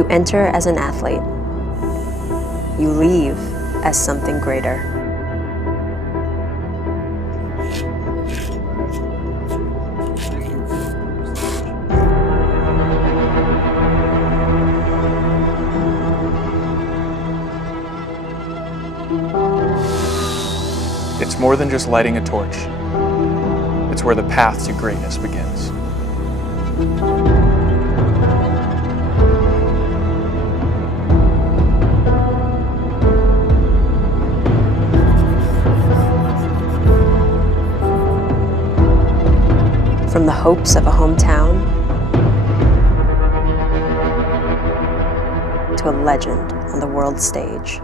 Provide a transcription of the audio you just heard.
You enter as an athlete. You leave as something greater. It's more than just lighting a torch. It's where the path to greatness begins. From the hopes of a hometown to a legend on the world stage.